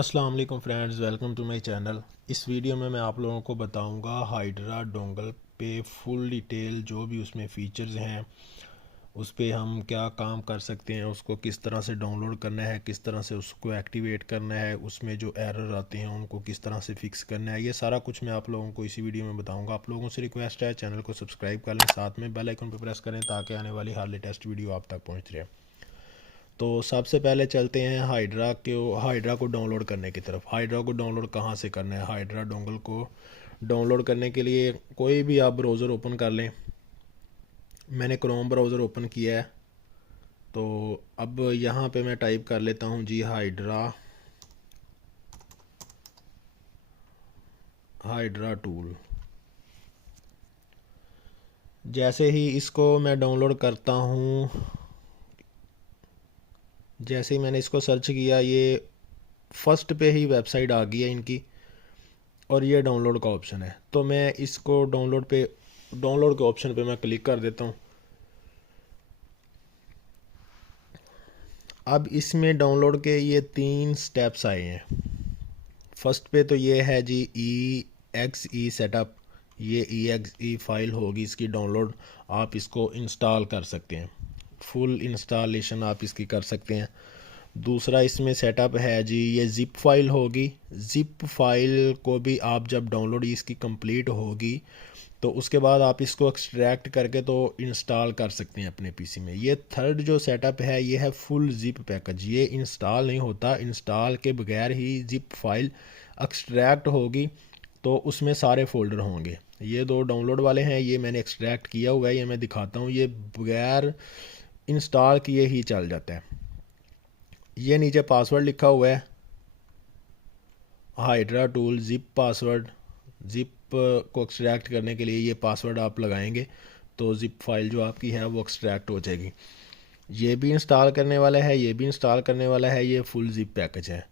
अस्सलाम वालेकुम friends, welcome to my channel. इस वीडियो में मैं आप लोगों को बताऊंगा हाइड्रा डोंगल पे फुल डिटेल जो भी उसमें फ़ीचर्स हैं, उस पे हम क्या काम कर सकते हैं, उसको किस तरह से डाउनलोड करना है, किस तरह से उसको एक्टिवेट करना है, उसमें जो एरर आते हैं उनको किस तरह से फिक्स करना है। ये सारा कुछ मैं आप लोगों को इसी वीडियो में बताऊँगा। आप लोगों से रिक्वेस्ट है चैनल को सब्सक्राइब कर लें, साथ में बेल आइकन पर प्रेस करें ताकि आने वाली हर लेटेस्ट वीडियो आप तक पहुँच रहे। तो सबसे पहले चलते हैं हाइड्रा को डाउनलोड करने की तरफ। हाइड्रा को डाउनलोड कहाँ से करना है? हाइड्रा डोंगल को डाउनलोड करने के लिए कोई भी आप ब्राउज़र ओपन कर लें। मैंने क्रोम ब्राउज़र ओपन किया है, तो अब यहाँ पे मैं टाइप कर लेता हूँ जी हाइड्रा टूल। जैसे ही इसको मैं डाउनलोड करता हूँ, जैसे ही मैंने इसको सर्च किया, ये फर्स्ट पे ही वेबसाइट आ गई है इनकी और ये डाउनलोड का ऑप्शन है। तो मैं इसको डाउनलोड के ऑप्शन पे मैं क्लिक कर देता हूँ। अब इसमें डाउनलोड के ये 3 स्टेप्स आए हैं। फर्स्ट पे तो ये है जी EXE सेटअप। ये EXE फाइल होगी इसकी डाउनलोड, आप इसको इंस्टॉल कर सकते हैं, फुल इंस्टॉलेशन आप इसकी कर सकते हैं। दूसरा इसमें सेटअप है जी, ये ज़िप फाइल होगी। ज़िप फाइल को भी आप जब डाउनलोड इसकी कंप्लीट होगी तो उसके बाद आप इसको एक्सट्रैक्ट करके तो इंस्टॉल कर सकते हैं अपने पीसी में। ये थर्ड जो सेटअप है ये है फुल ज़िप पैकेज। ये इंस्टॉल नहीं होता, इंस्टॉल के बगैर ही ज़िप फाइल एक्सट्रैक्ट होगी तो उसमें सारे फ़ोल्डर होंगे। ये 2 डाउनलोड वाले हैं, ये मैंने एक्सट्रैक्ट किया हुआ है, ये मैं दिखाता हूँ। ये बगैर इंस्टॉल किए ही चल जाता है। ये नीचे पासवर्ड लिखा हुआ है, hydra tool zip password. Zip को एक्सट्रैक्ट करने के लिए ये पासवर्ड आप लगाएंगे तो ज़िप फाइल जो आपकी है वो एक्सट्रैक्ट हो जाएगी। ये भी इंस्टॉल करने वाला है, ये भी इंस्टॉल करने वाला है। ये फुल ज़िप पैकेज है।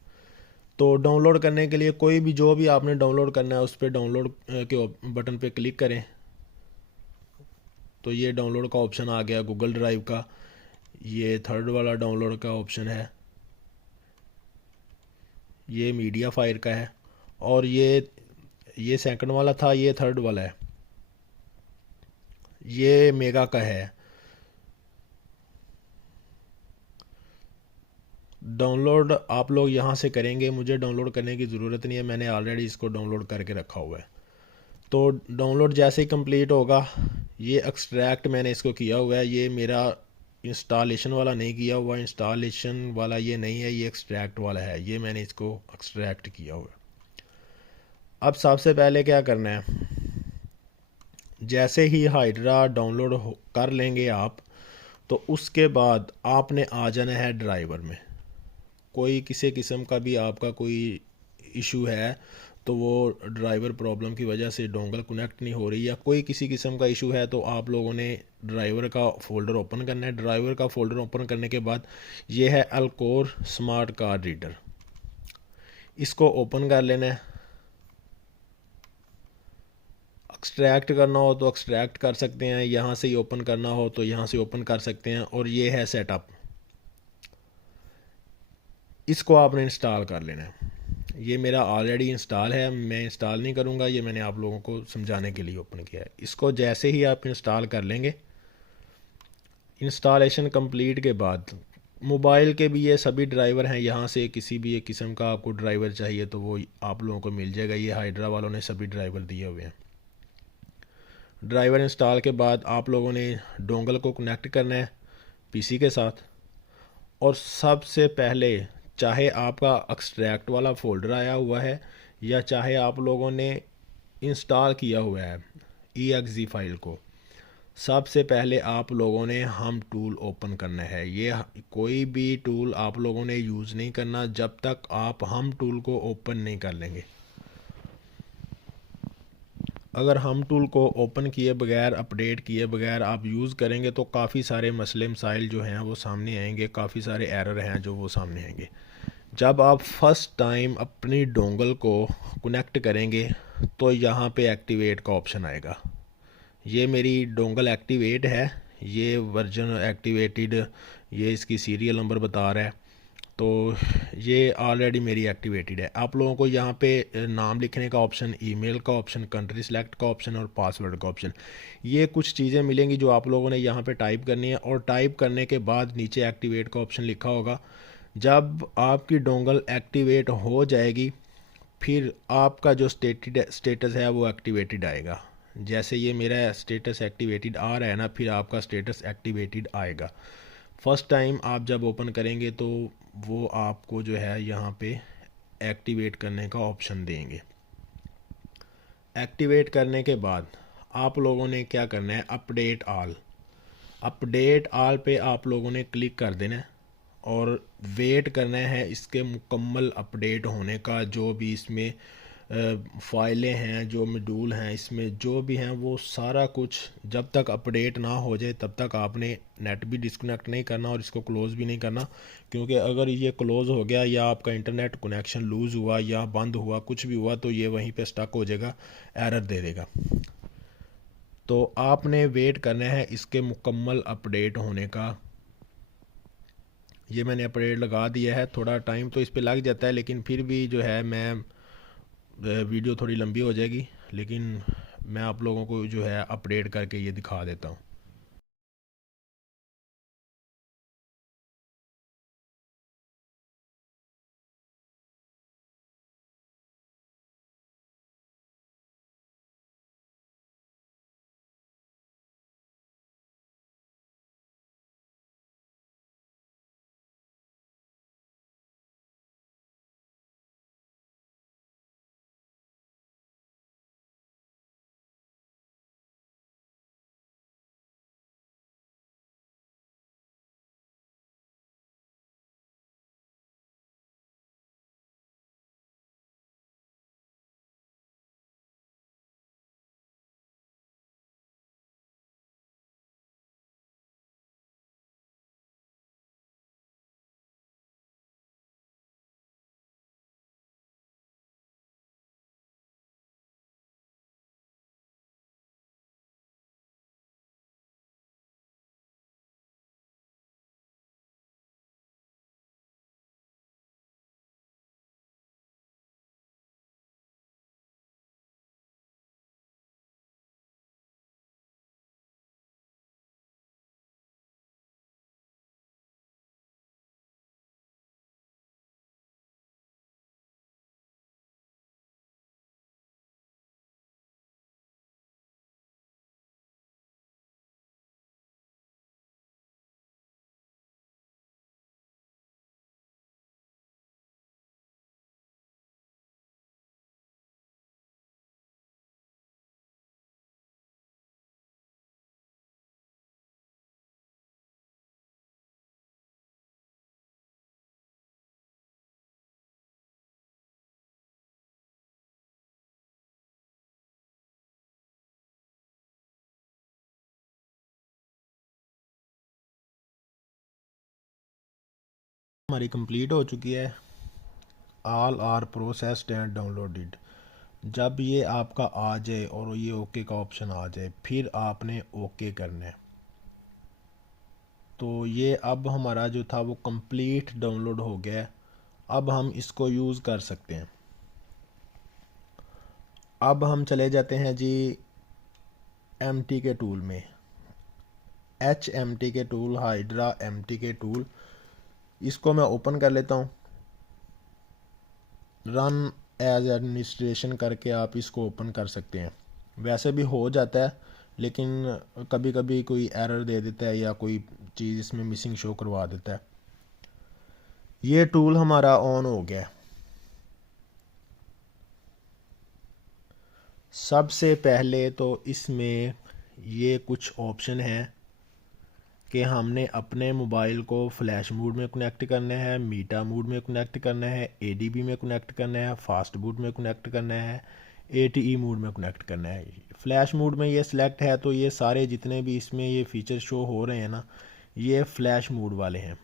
तो डाउनलोड करने के लिए कोई भी जो भी आपने डाउनलोड करना है उस पर डाउनलोड के बटन पे क्लिक करें तो ये डाउनलोड का ऑप्शन आ गया गूगल ड्राइव का। ये थर्ड वाला डाउनलोड का ऑप्शन है, ये मीडिया फायर का है। और ये सेकंड वाला था, ये थर्ड वाला है, ये मेगा का है। डाउनलोड आप लोग यहाँ से करेंगे, मुझे डाउनलोड करने की ज़रूरत नहीं है, मैंने ऑलरेडी इसको डाउनलोड करके रखा हुआ है। तो डाउनलोड जैसे ही कंप्लीट होगा, ये एक्सट्रैक्ट मैंने इसको किया हुआ है। ये मेरा इंस्टॉलेशन वाला नहीं किया हुआ, इंस्टॉलेशन वाला ये नहीं है, ये एक्सट्रैक्ट वाला है। ये मैंने इसको एक्सट्रैक्ट किया हुआ है। अब सबसे पहले क्या करना है, जैसे ही हाइड्रा डाउनलोड कर लेंगे आप, तो उसके बाद आपने आ जाना है ड्राइवर में। कोई किसी किस्म का भी आपका कोई इशू है तो वो ड्राइवर प्रॉब्लम की वजह से डोंगल कनेक्ट नहीं हो रही, या कोई किसी किस्म का इशू है, तो आप लोगों ने ड्राइवर का फ़ोल्डर ओपन करना है। ड्राइवर का फ़ोल्डर ओपन करने के बाद ये है अल्कोर स्मार्ट कार्ड रीडर, इसको ओपन कर लेना है। एक्सट्रैक्ट करना हो तो एक्सट्रैक्ट कर सकते हैं, यहाँ से ही ओपन करना हो तो यहाँ से ओपन कर सकते हैं। और ये है सेटअप, इसको आपने इंस्टॉल कर लेना है। ये मेरा ऑलरेडी इंस्टॉल है, मैं इंस्टॉल नहीं करूँगा, ये मैंने आप लोगों को समझाने के लिए ओपन किया है। इसको जैसे ही आप इंस्टॉल कर लेंगे, इंस्टॉलेशन कंप्लीट के बाद मोबाइल के भी ये सभी ड्राइवर हैं, यहाँ से किसी भी एक किस्म का आपको ड्राइवर चाहिए तो वो आप लोगों को मिल जाएगा। ये हाइड्रा वालों ने सभी ड्राइवर दिए हुए हैं। ड्राइवर इंस्टॉल के बाद आप लोगों ने डोंगल को कनेक्ट करना है पीसी के साथ। और सबसे पहले, चाहे आपका एक्सट्रैक्ट वाला फ़ोल्डर आया हुआ है या चाहे आप लोगों ने इंस्टॉल किया हुआ है EXE फाइल को, सबसे पहले आप लोगों ने हम टूल ओपन करना है। ये कोई भी टूल आप लोगों ने यूज़ नहीं करना जब तक आप हम टूल को ओपन नहीं कर लेंगे। अगर हम टूल को ओपन किए बगैर, अपडेट किए बगैर आप यूज़ करेंगे तो काफ़ी सारे मसले मसाइल जो हैं वो सामने आएंगे, काफ़ी सारे एरर हैं जो वो सामने आएंगे। जब आप फर्स्ट टाइम अपनी डोंगल को कनेक्ट करेंगे तो यहाँ पे एक्टिवेट का ऑप्शन आएगा। ये मेरी डोंगल एक्टिवेट है, ये वर्जन एक्टिवेटेड, ये इसकी सीरियल नंबर बता रहा है। तो ये ऑलरेडी मेरी एक्टिवेटेड है। आप लोगों को यहाँ पे नाम लिखने का ऑप्शन, ईमेल का ऑप्शन, कंट्री सेलेक्ट का ऑप्शन और पासवर्ड का ऑप्शन, ये कुछ चीज़ें मिलेंगी जो आप लोगों ने यहाँ पे टाइप करनी है। और टाइप करने के बाद नीचे एक्टिवेट का ऑप्शन लिखा होगा। जब आपकी डोंगल एक्टिवेट हो जाएगी फिर आपका जो स्टेटस है वो एक्टिवेटेड आएगा। जैसे ये मेरा स्टेटस एक्टिवेटेड आ रहा है ना, फिर आपका स्टेटस एक्टिवेटेड आएगा। फर्स्ट टाइम आप जब ओपन करेंगे तो वो आपको जो है यहाँ पे एक्टिवेट करने का ऑप्शन देंगे। एक्टिवेट करने के बाद आप लोगों ने क्या करना है, अपडेट ऑल पे आप लोगों ने क्लिक कर देना है और वेट करना है इसके मुकम्मल अपडेट होने का। जो भी इसमें फाइलें हैं, जो मॉड्यूल हैं, इसमें जो भी हैं, वो सारा कुछ जब तक अपडेट ना हो जाए तब तक आपने नेट भी डिस्कनेक्ट नहीं करना और इसको क्लोज़ भी नहीं करना। क्योंकि अगर ये क्लोज़ हो गया या आपका इंटरनेट कनेक्शन लूज़ हुआ या बंद हुआ, कुछ भी हुआ, तो ये वहीं पे स्टक हो जाएगा, एरर दे देगा। तो आपने वेट करना है इसके मुकम्मल अपडेट होने का। ये मैंने अपडेट लगा दिया है। थोड़ा टाइम तो इस पे लग जाता है, लेकिन फिर भी जो है मैं वीडियो थोड़ी लंबी हो जाएगी, लेकिन मैं आप लोगों को जो है अपडेट करके ये दिखा देता हूँ। हमारी कंप्लीट हो चुकी है। All are processed and downloaded. जब ये आपका आ जाए और ये ओके का ऑप्शन आ जाए, फिर आपने ओके करना है। तो ये अब हमारा जो था वो कंप्लीट डाउनलोड हो गया है। अब हम इसको यूज़ कर सकते हैं। अब हम चले जाते हैं जी एम के टूल में, HMT के टूल, हाइड्रा MT के टूल। इसको मैं ओपन कर लेता हूँ। रन एज एडमिनिस्ट्रेशन करके आप इसको ओपन कर सकते हैं। वैसे भी हो जाता है, लेकिन कभी कभी कोई एरर दे देता है या कोई चीज़ इसमें मिसिंग शो करवा देता है। ये टूल हमारा ऑन हो गया है। सबसे पहले तो इसमें ये कुछ ऑप्शन हैं कि हमने अपने मोबाइल को फ्लैश मोड में कनेक्ट करना है, मीटा मोड में कनेक्ट करना है, ADB में कनेक्ट करना है, फास्ट बूट में कनेक्ट करना है, ATE मोड में कनेक्ट करना है। फ्लैश मोड में ये सिलेक्ट है तो ये सारे जितने भी इसमें ये फीचर शो हो रहे हैं ना, ये फ्लैश मोड वाले हैं।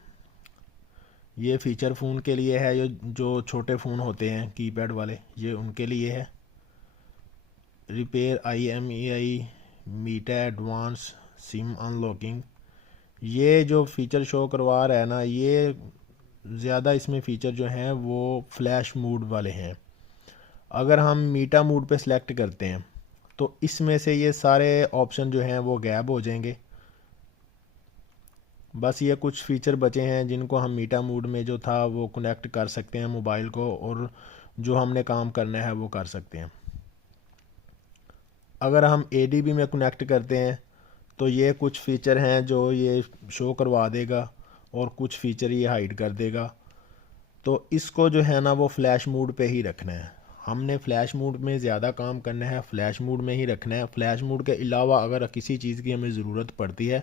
ये फीचर फ़ोन के लिए है, जो छोटे फ़ोन होते हैं कीपैड वाले, ये उनके लिए है। Repair IMEI, meta advance, SIM unlocking, ये जो फीचर शो करवा रहा है ना, ये ज़्यादा इसमें फ़ीचर जो हैं वो फ्लैश मूड वाले हैं। अगर हम मीटा मूड पे सिलेक्ट करते हैं तो इसमें से ये सारे ऑप्शन जो हैं वो गैब हो जाएंगे। बस ये कुछ फ़ीचर बचे हैं जिनको हम मीटा मूड में जो था वो कनेक्ट कर सकते हैं मोबाइल को, और जो हमने काम करना है वो कर सकते हैं। अगर हम ADB में कनेक्ट करते हैं तो ये कुछ फ़ीचर हैं जो ये शो करवा देगा और कुछ फ़ीचर ये हाइड कर देगा। तो इसको जो है ना वो फ्लैश मूड पे ही रखना है। हमने फ्लैश मूड में ज़्यादा काम करना है, फ्लैश मूड में ही रखना है। फ्लैश मूड के अलावा अगर किसी चीज़ की हमें ज़रूरत पड़ती है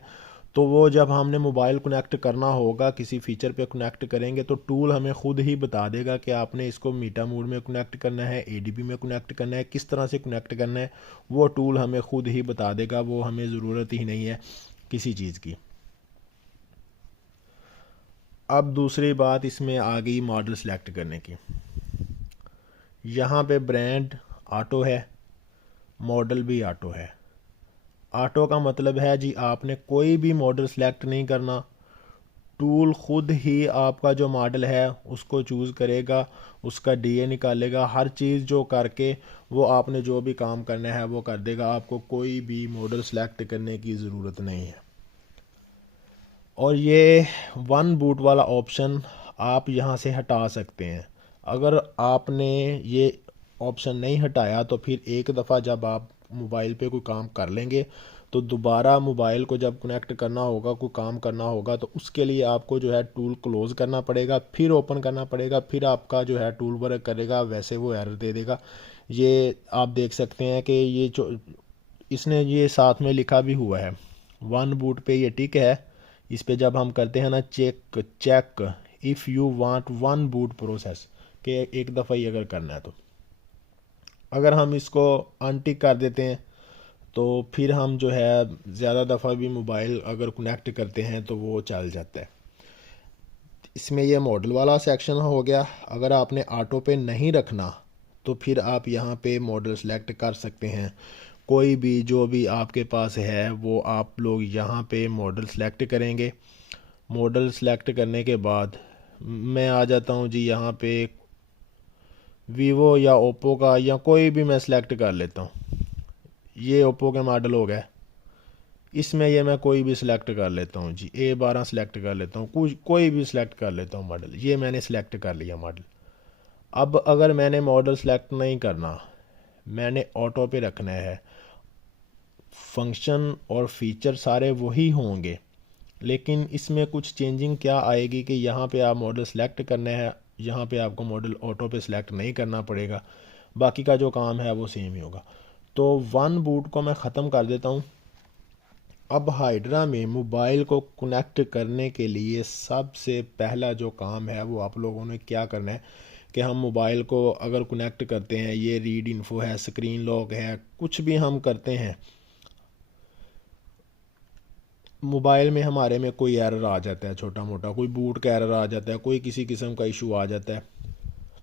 तो वो जब हमने मोबाइल कनेक्ट करना होगा, किसी फ़ीचर पे कनेक्ट करेंगे तो टूल हमें ख़ुद ही बता देगा कि आपने इसको मीटा मोड में कनेक्ट करना है, ADB में कनेक्ट करना है, किस तरह से कनेक्ट करना है वो टूल हमें ख़ुद ही बता देगा। वो हमें ज़रूरत ही नहीं है किसी चीज़ की। अब दूसरी बात इसमें आ गई मॉडल सेलेक्ट करने की। यहाँ पे ब्रांड ऑटो है, मॉडल भी ऑटो है। ऑटो का मतलब है जी आपने कोई भी मॉडल सेलेक्ट नहीं करना, टूल खुद ही आपका जो मॉडल है उसको चूज़ करेगा, उसका DA निकालेगा, हर चीज़ जो करके वो आपने जो भी काम करना है वो कर देगा। आपको कोई भी मॉडल सेलेक्ट करने की ज़रूरत नहीं है। और ये वन बूट वाला ऑप्शन आप यहाँ से हटा सकते हैं। अगर आपने ये ऑप्शन नहीं हटाया तो फिर एक दफ़ा जब आप मोबाइल पे कोई काम कर लेंगे तो दोबारा मोबाइल को जब कनेक्ट करना होगा, कोई काम करना होगा, तो उसके लिए आपको जो है टूल क्लोज़ करना पड़ेगा, फिर ओपन करना पड़ेगा, फिर आपका जो है टूल वर्क करेगा, वैसे वो एरर दे देगा। ये आप देख सकते हैं कि ये जो इसने ये साथ में लिखा भी हुआ है वन बूट पे ये टिक है। इस पे जब हम करते हैं ना check if you want one boot process के एक दफ़ा ही अगर करना है तो अगर हम इसको अनटिक कर देते हैं तो फिर हम जो है ज़्यादा दफ़ा भी मोबाइल अगर कनेक्ट करते हैं तो वो चल जाता है। इसमें ये मॉडल वाला सेक्शन हो गया। अगर आपने ऑटो पे नहीं रखना तो फिर आप यहाँ पे मॉडल सेलेक्ट कर सकते हैं। कोई भी जो भी आपके पास है वो आप लोग यहाँ पे मॉडल सेलेक्ट करेंगे। मॉडल सेलेक्ट करने के बाद मैं आ जाता हूँ जी यहाँ पे वीवो या ओप्पो का, या कोई भी मैं सेलेक्ट कर लेता हूँ। ये ओप्पो के मॉडल हो गए, इसमें ये मैं कोई भी सिलेक्ट कर लेता हूँ जी, A12 सेलेक्ट कर लेता हूँ, कुछ कोई भी सिलेक्ट कर लेता हूँ मॉडल। ये मैंने सिलेक्ट कर लिया मॉडल। अब अगर मैंने मॉडल सेलेक्ट नहीं करना, मैंने ऑटो पे रखना है, फंक्शन और फीचर सारे वही होंगे, लेकिन इसमें कुछ चेंजिंग क्या आएगी कि यहाँ पे आप मॉडल सेलेक्ट करना है, यहाँ पे आपको मॉडल ऑटो पे सिलेक्ट नहीं करना पड़ेगा, बाकी का जो काम है वो सेम ही होगा। तो वन बूट को मैं ख़त्म कर देता हूँ। अब हाइड्रा में मोबाइल को कनेक्ट करने के लिए सबसे पहला जो काम है वो आप लोगों ने क्या करना है कि हम मोबाइल को अगर कनेक्ट करते हैं, ये रीड इन्फो है, स्क्रीन लॉक है, कुछ भी हम करते हैं, मोबाइल में हमारे में कोई एरर आ जाता है, छोटा मोटा कोई बूट का एरर आ जाता है, कोई किसी किस्म का इशू आ जाता है,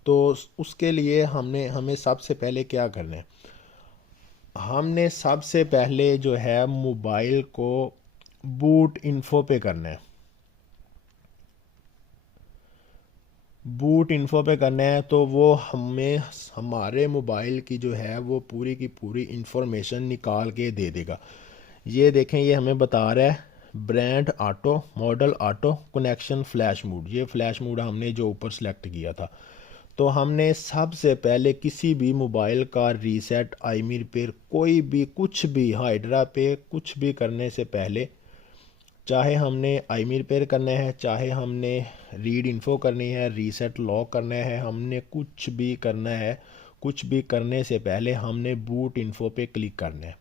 तो उसके लिए हमें सबसे पहले क्या करना है, हमने सबसे पहले जो है मोबाइल को बूट इन्फो पे करना है। बूट इन्फो पे करना है तो वो हमें हमारे मोबाइल की जो है वो पूरी की पूरी इंफॉर्मेशन निकाल के दे देगा। ये देखें, ये हमें बता रहा है brand auto, model auto, connection flash mode. ये फ्लैश मूड हमने जो ऊपर सेलेक्ट किया था। तो हमने सबसे पहले किसी भी मोबाइल का रीसेट, आईमी रिपेयर, कोई भी कुछ भी हाइड्रा पे कुछ भी करने से पहले, चाहे हमने आईमी रिपेयर करना है, चाहे हमने रीड इन्फो करनी है, रीसेट लॉक करना है, हमने कुछ भी करना है, कुछ भी करने से पहले हमने बूट इन्फो पे क्लिक करना है।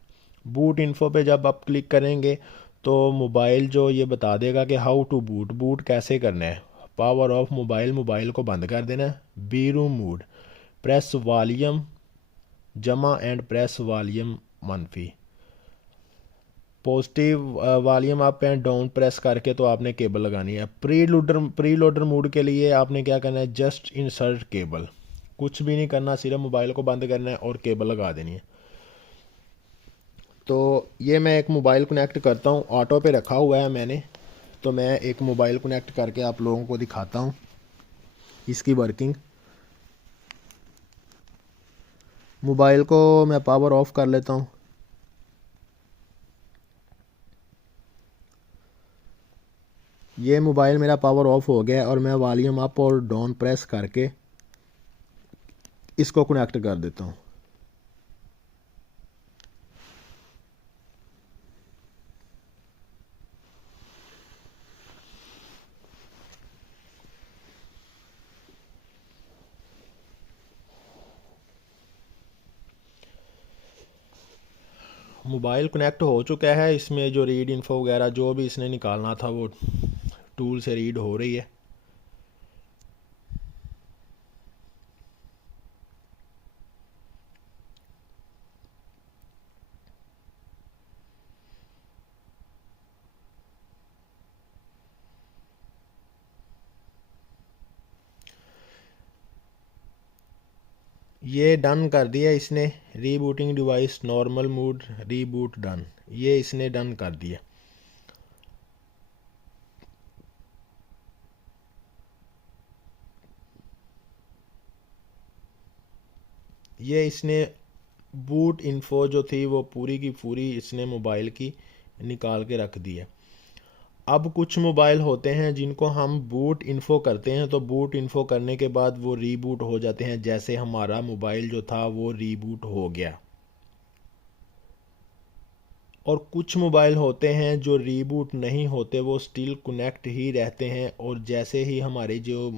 बूट इन्फो पे जब आप क्लिक करेंगे तो मोबाइल जो ये बता देगा कि हाउ टू बूट, बूट कैसे करना है। पावर ऑफ मोबाइल, मोबाइल को बंद कर देना है। B ROM mode, press volume जमा एंड प्रेस वॉल्यूम मनफी। Positive volume up and down press करके तो आपने केबल लगानी है। प्री लोडर मूड के लिए आपने क्या करना है, जस्ट इंसर्ट केबल, कुछ भी नहीं करना, सिर्फ मोबाइल को बंद करना है और केबल लगा देनी है। तो ये मैं एक मोबाइल कनेक्ट करता हूँ, ऑटो पे रखा हुआ है मैंने, तो मैं एक मोबाइल कनेक्ट करके आप लोगों को दिखाता हूँ। इसकी वर्किंग। मोबाइल को मैं पावर ऑफ कर लेता हूँ। ये मोबाइल मेरा पावर ऑफ हो गया और मैं वॉल्यूम अप और डाउन प्रेस करके इसको कनेक्ट कर देता हूँ। मोबाइल कनेक्ट हो चुका है। इसमें जो रीड इन्फो वगैरह जो भी इसने निकालना था वो टूल से रीड हो रही है। ये डन कर दिया इसने। Rebooting device normal mode reboot done, ये इसने डन कर दिया। ये इसने बूट इन्फो जो थी वो पूरी की पूरी इसने मोबाइल की निकाल के रख दी है। अब कुछ मोबाइल होते हैं जिनको हम बूट इन्फो करते हैं तो बूट इन्फो करने के बाद वो रीबूट हो जाते हैं, जैसे हमारा मोबाइल जो था वो रीबूट हो गया। और कुछ मोबाइल होते हैं जो रीबूट नहीं होते, वो स्टिल कनेक्ट ही रहते हैं और जैसे ही हमारे जो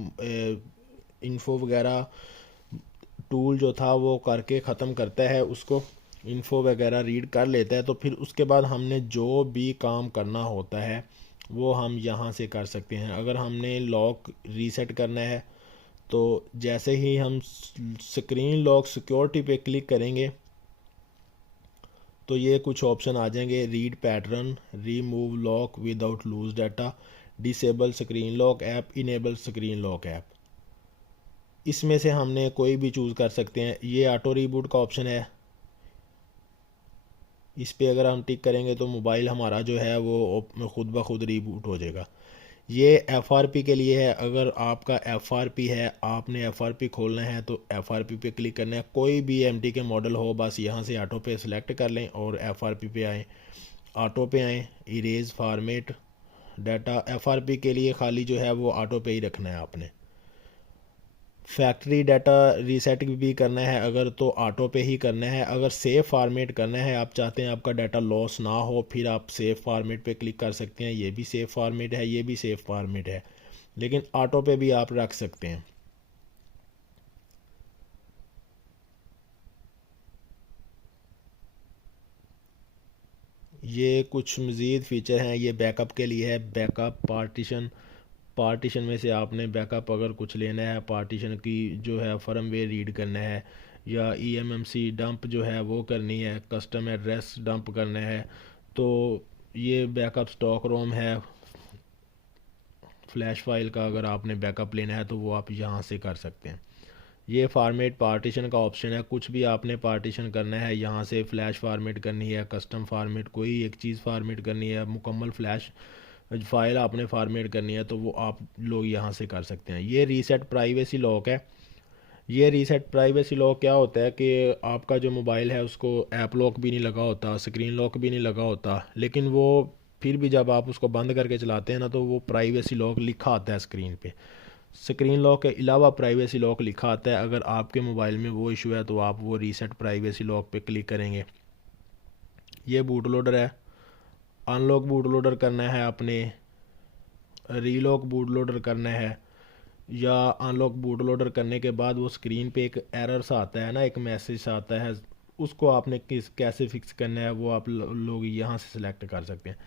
इन्फो वगैरह टूल जो था वो करके ख़त्म करता है, उसको इन्फो वगैरह रीड कर लेता है, तो फिर उसके बाद हमने जो भी काम करना होता है वो हम यहाँ से कर सकते हैं। अगर हमने लॉक रीसेट करना है तो जैसे ही हम स्क्रीन लॉक सिक्योरिटी पे क्लिक करेंगे तो ये कुछ ऑप्शन आ जाएंगे। Read pattern, remove lock without lose data, disable screen lock app, enable screen lock app. इसमें से हमने कोई भी चूज़ कर सकते हैं। ये ऑटो रीबूट का ऑप्शन है, इस पे अगर हम टिक करेंगे तो मोबाइल हमारा जो है वो खुद ब खुद रीबूट हो जाएगा। ये एफआरपी के लिए है। अगर आपका एफआरपी है, आपने एफआरपी खोलना है तो एफआरपी पे क्लिक करना है। कोई भी एमटी के मॉडल हो, बस यहाँ से ऑटो पे सिलेक्ट कर लें और एफआरपी पे आएँ, ऑटो पे आएँ, इरेज फॉर्मेट डाटा। एफआरपी के लिए खाली जो है वो ऑटो पे ही रखना है आपने। फैक्ट्री डाटा रीसेट भी करना है अगर, तो ऑटो पे ही करना है। अगर सेव फॉर्मेट करना है, आप चाहते हैं आपका डाटा लॉस ना हो, फिर आप सेव फॉर्मेट पे क्लिक कर सकते हैं। ये भी सेव फॉर्मेट है, ये भी सेव फॉर्मेट है, लेकिन ऑटो पे भी आप रख सकते हैं। ये कुछ मज़ीद फ़ीचर हैं। ये बैकअप के लिए है। बैकअप पार्टीशन, पार्टीशन में से आपने बैकअप अगर कुछ लेना है, पार्टीशन की जो है फर्मवेयर रीड करना है, या ईएमएमसी डंप जो है वो करनी है, कस्टम एड्रेस डंप करना है, तो ये बैकअप स्टॉक रोम है फ्लैश फाइल का। अगर आपने बैकअप लेना है तो वो आप यहाँ से कर सकते हैं। ये फार्मेट पार्टीशन का ऑप्शन है। कुछ भी आपने पार्टीशन करना है यहाँ से, फ्लैश फार्मेट करनी है, कस्टम फार्मेट, कोई एक चीज़ फार्मेट करनी है, मुकम्मल फ्लैश फाइल आपने फार्मेट करनी है, तो वो आप लोग यहाँ से कर सकते हैं। ये रीसेट प्राइवेसी लॉक है। ये रीसेट प्राइवेसी लॉक क्या होता है कि आपका जो मोबाइल है उसको ऐप लॉक भी नहीं लगा होता, स्क्रीन लॉक भी नहीं लगा होता, लेकिन वो फिर भी जब आप उसको बंद करके चलाते हैं ना तो वो प्राइवेसी लॉक लिखा आता है स्क्रीन पे। स्क्रीन लॉक के अलावा प्राइवेसी लॉक लिखा आता है। अगर आपके मोबाइल में वो इशू है तो आप वो रीसेट प्राइवेसी लॉक पे क्लिक करेंगे। ये बूट लोडर है। अनलॉक बूट लोडर करना है आपने, रीलॉक बूट लोडर करना है, या अनलॉक बूट लोडर करने के बाद वो स्क्रीन पे एक एरर सा आता है ना, एक मैसेज सा आता है, उसको आपने किस कैसे फिक्स करना है वो आप लोग यहाँ से सिलेक्ट कर सकते हैं।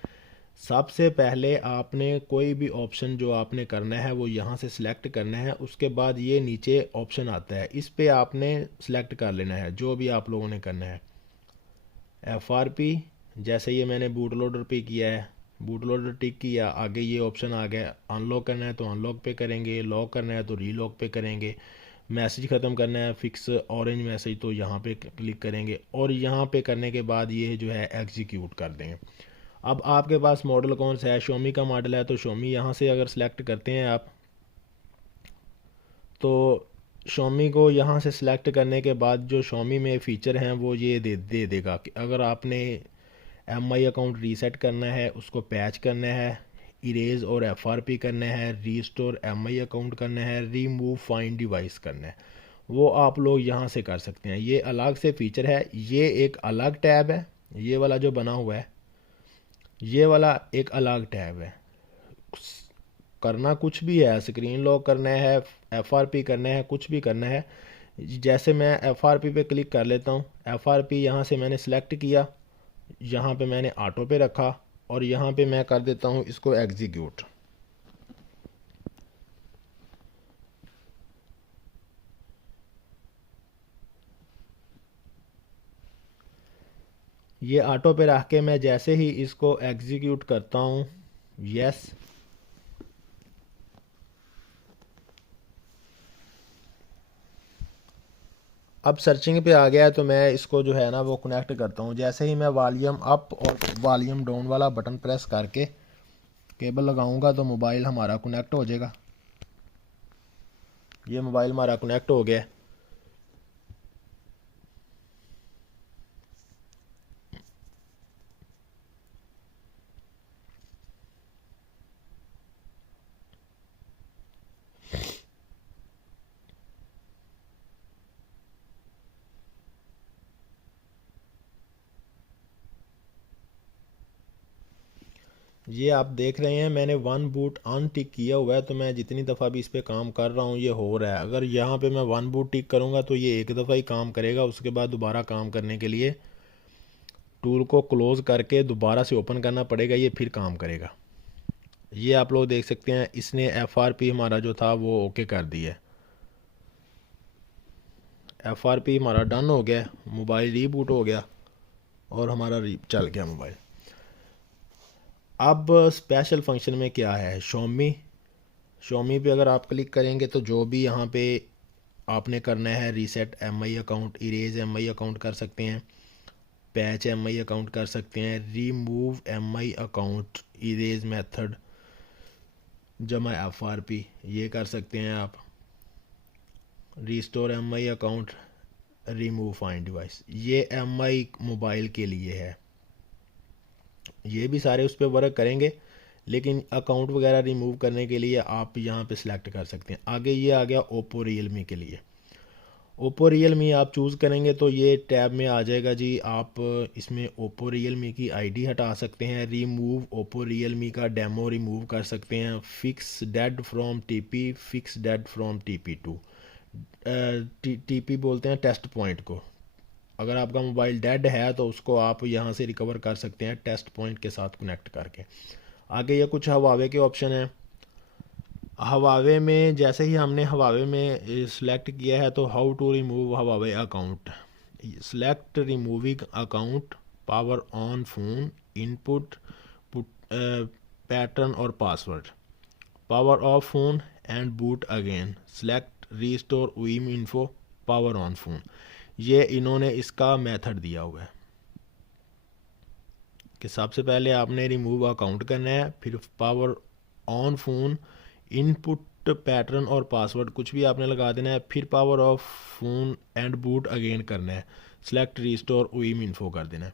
सबसे पहले आपने कोई भी ऑप्शन जो आपने करना है वो यहाँ से सिलेक्ट करना है। उसके बाद ये नीचे ऑप्शन आता है, इस पे आपने सिलेक्ट कर लेना है जो भी आप लोगों ने करना है। एफआरपी, जैसे ये मैंने बूट लोडर पे किया है, बूट लोडर टिक किया, आगे ये ऑप्शन आ गया। अनलॉक करना है तो अनलॉक पे करेंगे, लॉक करना है तो रीलॉक पे करेंगे, मैसेज ख़त्म करना है फिक्स ऑरेंज मैसेज तो यहाँ पे क्लिक करेंगे, और यहाँ पे करने के बाद ये जो है एग्जीक्यूट कर देंगे। अब आपके पास मॉडल कौन सा है, शोमी का मॉडल है तो शोमी यहाँ से अगर सेलेक्ट करते हैं आप तो शॉमी को यहाँ से सिलेक्ट करने के बाद जो शॉमी में फ़ीचर हैं वो ये दे देगा कि अगर आपने MI अकाउंट रीसेट करना है, उसको पैच करना है, इरेज और FRP करना है, रीस्टोर MI अकाउंट करना है, रीमूव फाइंड डिवाइस करना है, वो आप लोग यहाँ से कर सकते हैं। ये अलग से फ़ीचर है, ये एक अलग टैब है। ये वाला जो बना हुआ है, ये वाला एक अलग टैब है। करना कुछ भी है, स्क्रीन लॉक करना है, FRP करना है, कुछ भी करना है। जैसे मैं FRP पे क्लिक कर लेता हूँ, FRP यहाँ से मैंने सेलेक्ट किया, यहाँ पे मैंने ऑटो पे रखा और यहाँ पे मैं कर देता हूँ इसको एग्जीक्यूट। ये ऑटो पे रख के मैं जैसे ही इसको एग्जीक्यूट करता हूँ, यस, अब सर्चिंग पे आ गया है। तो मैं इसको जो है ना वो कनेक्ट करता हूँ। जैसे ही मैं वॉल्यूम अप और वॉल्यूम डाउन वाला बटन प्रेस करके केबल लगाऊंगा तो मोबाइल हमारा कनेक्ट हो जाएगा। ये मोबाइल हमारा कनेक्ट हो गया। ये आप देख रहे हैं मैंने वन बूट ऑन टिक किया हुआ है, तो मैं जितनी दफ़ा भी इस पर काम कर रहा हूँ ये हो रहा है। अगर यहाँ पे मैं वन बूट टिक करूँगा तो ये एक दफ़ा ही काम करेगा, उसके बाद दोबारा काम करने के लिए टूल को क्लोज़ करके दोबारा से ओपन करना पड़ेगा, ये फिर काम करेगा। ये आप लोग देख सकते हैं इसने FRP हमारा जो था वो ओके कर दिया। FRP हमारा डन हो गया, मोबाइल रीबूट हो गया और हमारा चल गया मोबाइल। अब स्पेशल फंक्शन में क्या है, शॉमी पे अगर आप क्लिक करेंगे तो जो भी यहाँ पे आपने करना है, reset MI account, erase MI account कर सकते हैं, पैच MI अकाउंट कर सकते हैं, remove MI account, erase method जमा FRP ये कर सकते हैं आप, restore MI account, remove find device, ये MI मोबाइल के लिए है। ये भी सारे उस पर वर्क करेंगे, लेकिन अकाउंट वगैरह रिमूव करने के लिए आप यहाँ पे सिलेक्ट कर सकते हैं। आगे ये आ गया ओप्पो रियलमी के लिए। ओप्पो रियलमी आप चूज़ करेंगे तो ये टैब में आ जाएगा जी। आप इसमें ओप्पो रियलमी की ID हटा सकते हैं, रिमूव ओप्पो रियलमी का डेमो रिमूव कर सकते हैं, fix dead from TP, fix dead from TP2। TP बोलते हैं टेस्ट पॉइंट को। अगर आपका मोबाइल डेड है तो उसको आप यहाँ से रिकवर कर सकते हैं टेस्ट पॉइंट के साथ कनेक्ट करके। आगे ये कुछ हवावे के ऑप्शन हैं। हवावे में जैसे ही हमने हवावे में सिलेक्ट किया है तो how to remove Huawei account, select removing account, power on phone, input pattern और password, power off phone and boot again, select restore OEM info, power on phone. ये इन्होंने इसका मेथड दिया हुआ है कि सबसे पहले आपने रिमूव अकाउंट करना है, फिर power on phone, input pattern और पासवर्ड कुछ भी आपने लगा देना है, फिर power off phone and boot again करना है, सेलेक्ट रीस्टोर वीम इन्फो कर देना है।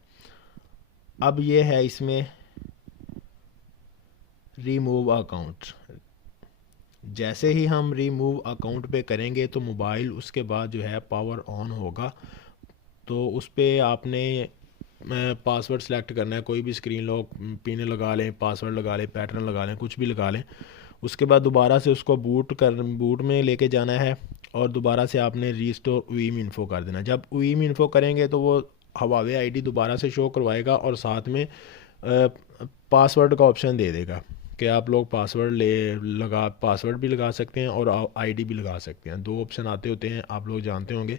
अब ये है इसमें रिमूव अकाउंट। जैसे ही हम रिमूव अकाउंट पे करेंगे तो मोबाइल उसके बाद जो है पावर ऑन होगा। तो उस पर आपने पासवर्ड सेलेक्ट करना है, कोई भी स्क्रीन लॉक पिन लगा लें, पासवर्ड लगा लें, पैटर्न लगा लें, कुछ भी लगा लें। उसके बाद दोबारा से उसको बूट में लेके जाना है और दोबारा से आपने रीस्टोर वीम इन्फो कर देना। जब वीम इन्फो करेंगे तो वो हवावे ID दोबारा से शो करवाएगा और साथ में पासवर्ड का ऑप्शन दे देगा कि आप लोग पासवर्ड भी लगा सकते हैं और ID भी लगा सकते हैं। दो ऑप्शन आते होते हैं, आप लोग जानते होंगे।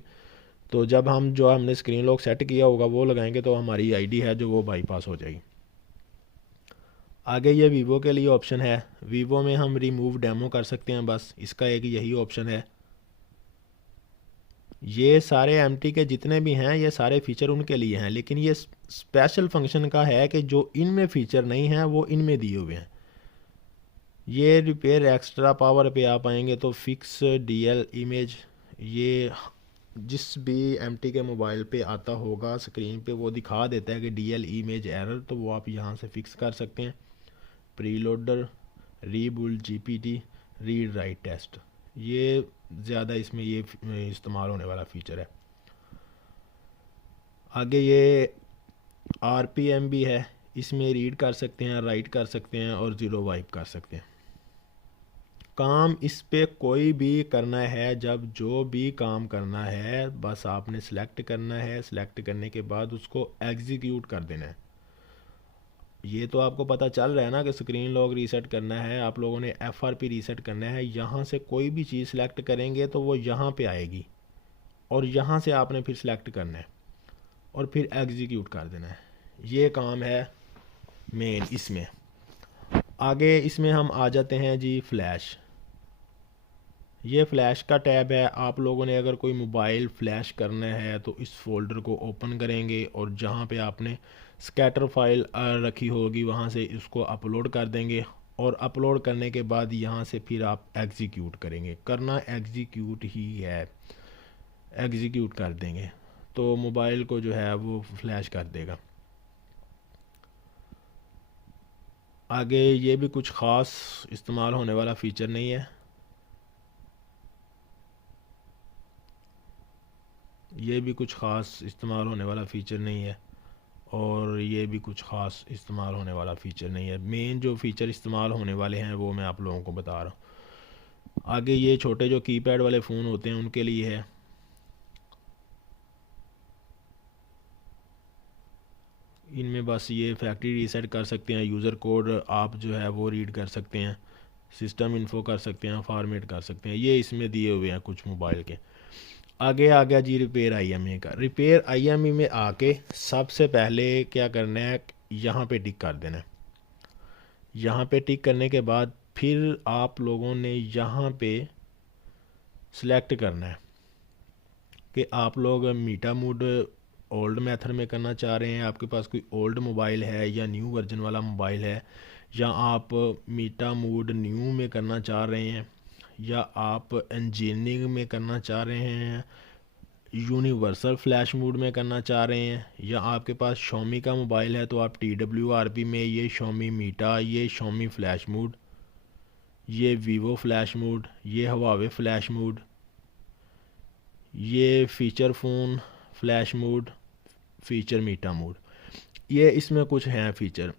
तो जब हम जो हमने स्क्रीन लॉक सेट किया होगा वो लगाएंगे तो हमारी ID है जो वो बाईपास हो जाएगी। आगे ये वीवो के लिए ऑप्शन है। वीवो में हम रिमूव डेमो कर सकते हैं, बस इसका एक यही ऑप्शन है। ये सारे MT के जितने भी हैं ये सारे फीचर उनके लिए हैं, लेकिन ये स्पेशल फंक्शन का है कि जो इनमें फ़ीचर नहीं हैं वो इनमें दिए हुए हैं। ये रिपेयर एक्स्ट्रा पावर पे आप आएंगे तो फिक्स डीएल इमेज, ये जिस भी एमटी के मोबाइल पे आता होगा स्क्रीन पे वो दिखा देता है कि डीएल इमेज एरर, तो वो आप यहाँ से फिक्स कर सकते हैं। Preloader, reboot GPT, read write test, ये ज़्यादा इसमें ये इस्तेमाल होने वाला फ़ीचर है। आगे ये आरपीएम भी है, इसमें रीड कर सकते हैं, राइट कर सकते हैं और ज़ीरो वाइप कर सकते हैं। काम इस पे कोई भी करना है, जब जो भी काम करना है बस आपने सेलेक्ट करना है, सेलेक्ट करने के बाद उसको एग्जीक्यूट कर देना है। ये तो आपको पता चल रहा है ना कि स्क्रीन लॉक रीसेट करना है, आप लोगों ने एफआरपी रीसेट करना है। यहाँ से कोई भी चीज़ सेलेक्ट करेंगे तो वो यहाँ पे आएगी और यहाँ से आपने फिर सेलेक्ट करना है और फिर एग्जीक्यूट कर देना है। ये काम है मेन इसमें। आगे इसमें हम आ जाते हैं जी फ्लैश। ये फ्लैश का टैब है। आप लोगों ने अगर कोई मोबाइल फ्लैश करना है तो इस फोल्डर को ओपन करेंगे और जहाँ पे आपने स्कैटर फाइल रखी होगी वहाँ से इसको अपलोड कर देंगे और अपलोड करने के बाद यहाँ से फिर आप एग्जीक्यूट करेंगे। करना एग्जीक्यूट ही है, एग्जीक्यूट कर देंगे तो मोबाइल को जो है वो फ्लैश कर देगा। आगे ये भी कुछ ख़ास इस्तेमाल होने वाला फ़ीचर नहीं है, ये भी कुछ ख़ास इस्तेमाल होने वाला फ़ीचर नहीं है और ये भी कुछ ख़ास इस्तेमाल होने वाला फ़ीचर नहीं है। मेन जो फ़ीचर इस्तेमाल होने वाले हैं वो मैं आप लोगों को बता रहा हूँ। आगे ये छोटे जो कीपैड वाले फ़ोन होते हैं उनके लिए है। इनमें बस ये फैक्ट्री रीसेट कर सकते हैं, यूज़र कोड आप जो है वो रीड कर सकते हैं, सिस्टम इन्फो कर सकते हैं, फॉर्मेट कर सकते हैं, ये इसमें दिए हुए हैं कुछ मोबाइल के। आगे आ गया जी रिपेयर आईएमई का। रिपेयर आईएमई में आके सबसे पहले क्या करना है, यहाँ पे टिक कर देना है। यहाँ पे टिक करने के बाद फिर आप लोगों ने यहाँ पे सिलेक्ट करना है कि आप लोग मीटा मूड ओल्ड मेथड में करना चाह रहे हैं, आपके पास कोई ओल्ड मोबाइल है या न्यू वर्जन वाला मोबाइल है, या आप मीटा मूड न्यू में करना चाह रहे हैं, या आप इंजीनियरिंग में करना चाह रहे हैं, यूनिवर्सल फ्लैश मूड में करना चाह रहे हैं, या आपके पास शॉमी का मोबाइल है तो आप TWRP में, ये शॉमी मीटा, ये शॉमी फ्लैश मूड, ये वीवो फ्लैश मूड, ये हवावे फ्लैश मूड, ये feature phone flash mode, feature meta mode, ये इसमें कुछ हैं फ़ीचर।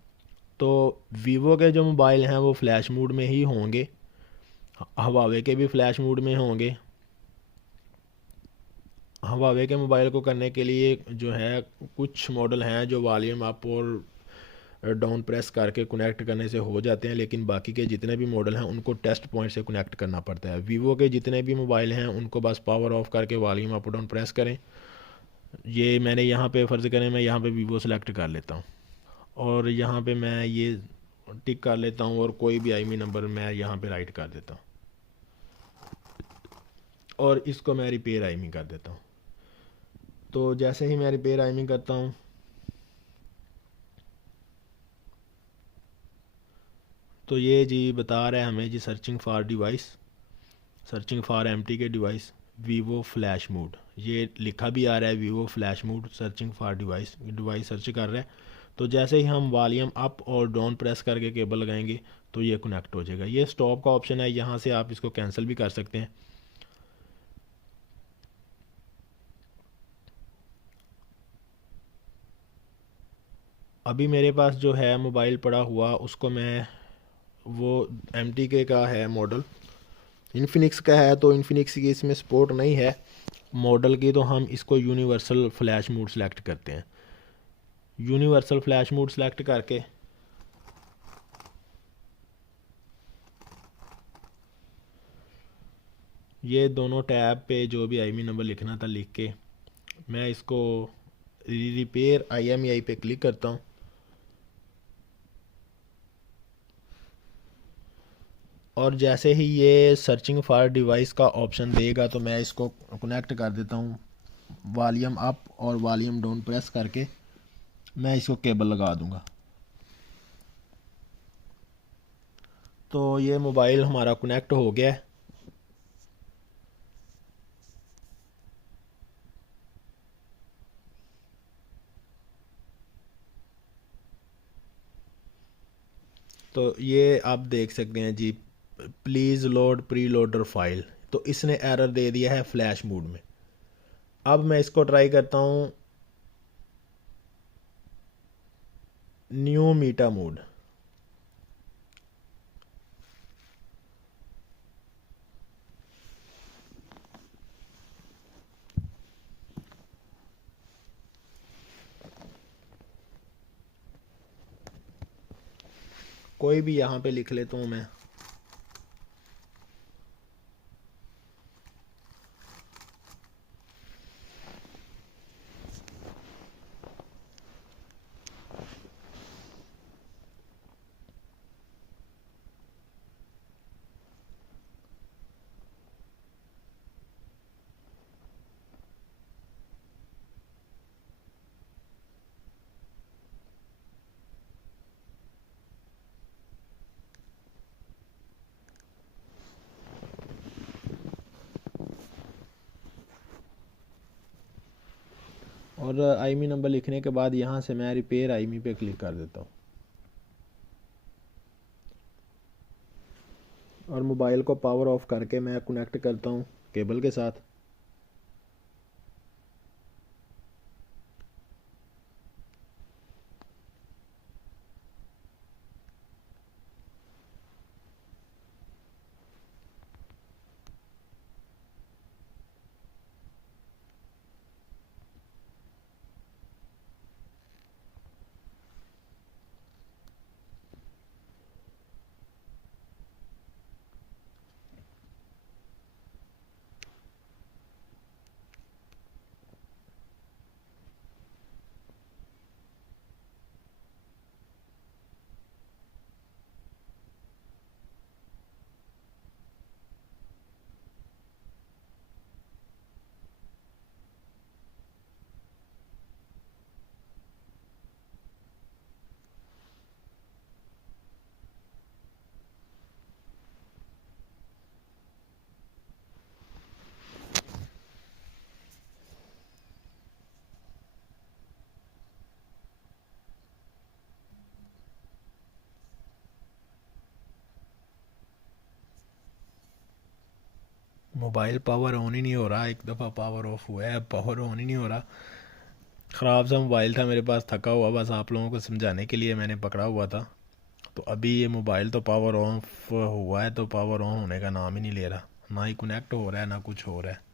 तो वीवो के जो मोबाइल हैं वो फ्लैश मूड में ही होंगे, हवावे के भी फ्लैश मूड में होंगे। हवावे के मोबाइल को करने के लिए जो है कुछ मॉडल हैं जो वॉल्यूम अप और डाउन प्रेस करके कनेक्ट करने से हो जाते हैं, लेकिन बाकी के जितने भी मॉडल हैं उनको टेस्ट पॉइंट से कनेक्ट करना पड़ता है। वीवो के जितने भी मोबाइल हैं उनको बस पावर ऑफ करके वॉल्यूम अप डाउन प्रेस करें। ये मैंने यहाँ पे फ़र्ज़ करें मैं यहाँ पे वीवो सेलेक्ट कर लेता हूँ और यहाँ पे मैं ये टिक कर लेता हूँ और कोई भी आईएमई नंबर मैं यहाँ पे राइट कर देता हूँ और इसको मैं रिपेयर आईएमई कर देता हूँ। तो जैसे ही मैं रिपेयर आईएमई करता हूँ तो ये जी बता रहा है हमें जी searching for device, searching for MTK device, Vivo flash mode, ये लिखा भी आ रहा है Vivo flash mode searching for device, device search कर रहा है। तो जैसे ही हम वॉल्यूम अप और डाउन प्रेस करके केबल लगाएंगे तो ये कनेक्ट हो जाएगा। ये स्टॉप का ऑप्शन है, यहाँ से आप इसको कैंसिल भी कर सकते हैं। अभी मेरे पास जो है मोबाइल पड़ा हुआ उसको मैं, वो MTK का है मॉडल, इन्फिनिक्स का है तो इन्फिनिक्स की इसमें सपोर्ट नहीं है मॉडल की, तो हम इसको यूनिवर्सल फ्लैश मूड सेलेक्ट करते हैं। यूनिवर्सल फ्लैश मूड सेलेक्ट करके ये दोनों टैब पे जो भी आईएमई नंबर लिखना था लिख के मैं इसको रिपेयर IMEI पे क्लिक करता हूँ। और जैसे ही ये सर्चिंग फॉर डिवाइस का ऑप्शन देगा तो मैं इसको कनेक्ट कर देता हूँ। वॉल्यूम अप और वॉल्यूम डाउन प्रेस करके मैं इसको केबल लगा दूंगा। तो ये मोबाइल हमारा कनेक्ट हो गया है। तो ये आप देख सकते हैं जी, please load preloader file. तो इसने एरर दे दिया है फ्लैश मोड में। अब मैं इसको ट्राई करता हूँ न्यू मीटा मोड। कोई भी यहाँ पे लिख लेता हूँ मैं। और आईमी नंबर लिखने के बाद यहाँ से मैं रिपेयर आईमी पे क्लिक कर देता हूँ और मोबाइल को पावर ऑफ करके मैं कनेक्ट करता हूँ केबल के साथ। मोबाइल पावर ऑन ही नहीं हो रहा, एक दफ़ा पावर ऑफ हुआ है, पावर ऑन ही नहीं हो रहा। ख़राब सा मोबाइल था मेरे पास, थका हुआ, बस आप लोगों को समझाने के लिए मैंने पकड़ा हुआ था। तो अभी ये मोबाइल तो पावर ऑफ हुआ है, तो पावर ऑन होने का नाम ही नहीं ले रहा, ना ही कनेक्ट हो रहा है ना कुछ हो रहा है।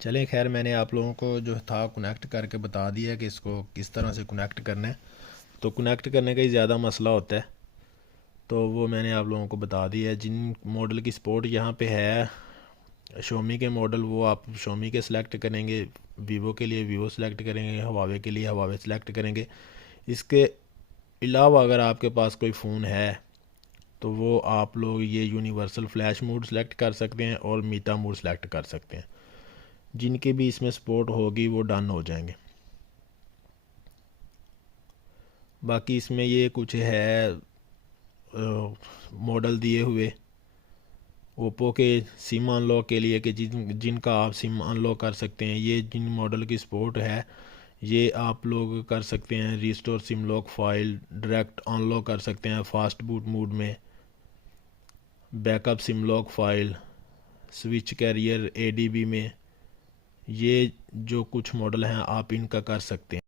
चलें खैर, मैंने आप लोगों को जो था कनेक्ट करके बता दिया कि इसको किस तरह से कनेक्ट करना है। तो कनेक्ट करने का ही ज़्यादा मसला होता है, तो वो मैंने आप लोगों को बता दिया है। जिन मॉडल की सपोर्ट यहाँ पे है शोमी के मॉडल, वो आप शोमी के सिलेक्ट करेंगे, वीवो के लिए वीवो सेलेक्ट करेंगे, हवावे के लिए हवावे सेलेक्ट करेंगे। इसके अलावा अगर आपके पास कोई फ़ोन है तो वो आप लोग ये यूनिवर्सल फ्लैश मोड सेलेक्ट कर सकते हैं और मीटा मोड सेलेक्ट कर सकते हैं। जिनके भी इसमें सपोर्ट होगी वो डन हो जाएंगे। बाकी इसमें ये कुछ है मॉडल दिए हुए ओप्पो के सिम अनलॉक के लिए कि जिनका आप सिम अनलॉक कर सकते हैं। ये जिन मॉडल की सपोर्ट है ये आप लोग कर सकते हैं। Restore SIM lock file, direct unlock कर सकते हैं फास्ट बूट मोड में, backup SIM lock file, switch carrier ADB में। ये जो कुछ मॉडल हैं आप इनका कर सकते हैं।